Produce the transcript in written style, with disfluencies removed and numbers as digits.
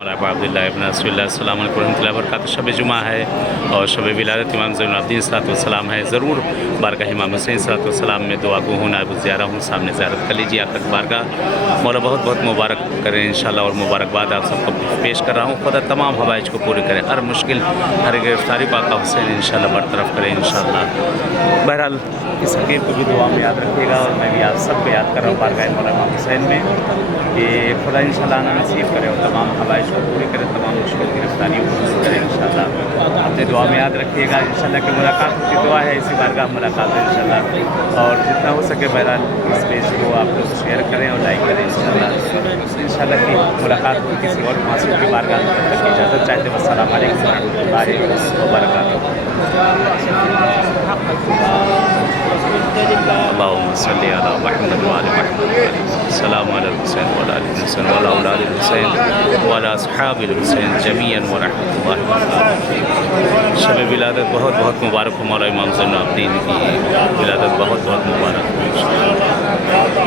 عبداللہ ابن رسول اللہ السلام علیکم ورحمۃ اللہ وبرکاتہ۔ شب جمعہ ہے اور شب ولادت امام زین العابدین صلی اللہ علیہ وسلم ہے۔ ضرور بارگاہ امام حسین صلی اللہ علیہ وسلم میں دعا گو ہوں، نائب الزیارہ ہوں، سامنے زیارت کر لیجیے آپ تک بارگاہ۔ مولا بہت بہت مبارک کریں انشاءاللہ، اور مبارکباد آپ سب کو پیش کر رہا ہوں۔ خدا تمام حوائج کو پورے کرے، ہر مشکل ہر گرفتاری پاک حسین انشاءاللہ برطرف کرے انشاءاللہ۔ بہرحال اس حکیم کو بھی دعا میں یاد رکھیے گا، اور میں بھی آپ سب کو یاد کر رہا ہوں بارگاہ مولا امام حسین میں کہ خدا انشاءاللہ آنا نصیب کرے اور تمام حوائج کو پورے کرے، تمام مشکل گرفتاریوں کو دور کرے انشاءاللہ۔ اپنے دعا میں یاد رکھیے گا انشاءاللہ کہ ملاقات کی دعا ہے، اسی بارگاہ ملاقات ہے انشاءاللہ، اور جتنا ہو سکے بہرحال اس پیج کو آپ لوگ شیئر کریں اور لائک کریں انشاءاللہ کہ ملاقات ہو کسی اور معصوم کی بارگاہ میں۔ تب تک اجازت چاہتے ہیں، السلام علیکم ورحمۃ اللہ وبرکاتہ۔ اللہم صلی علی محمد وعلی محمد، السلام علی الحسین وعلی آل الحسین وعلی اولاد الحسین وعلی اصحاب الحسین جمیعا ورحمۃ اللہ وبرکاتہ۔ شب ولادت بہت بہت مبارک ہو، مولا امام زین العابدین کی ولادت بہت بہت مبارک ہو انشاءاللہ۔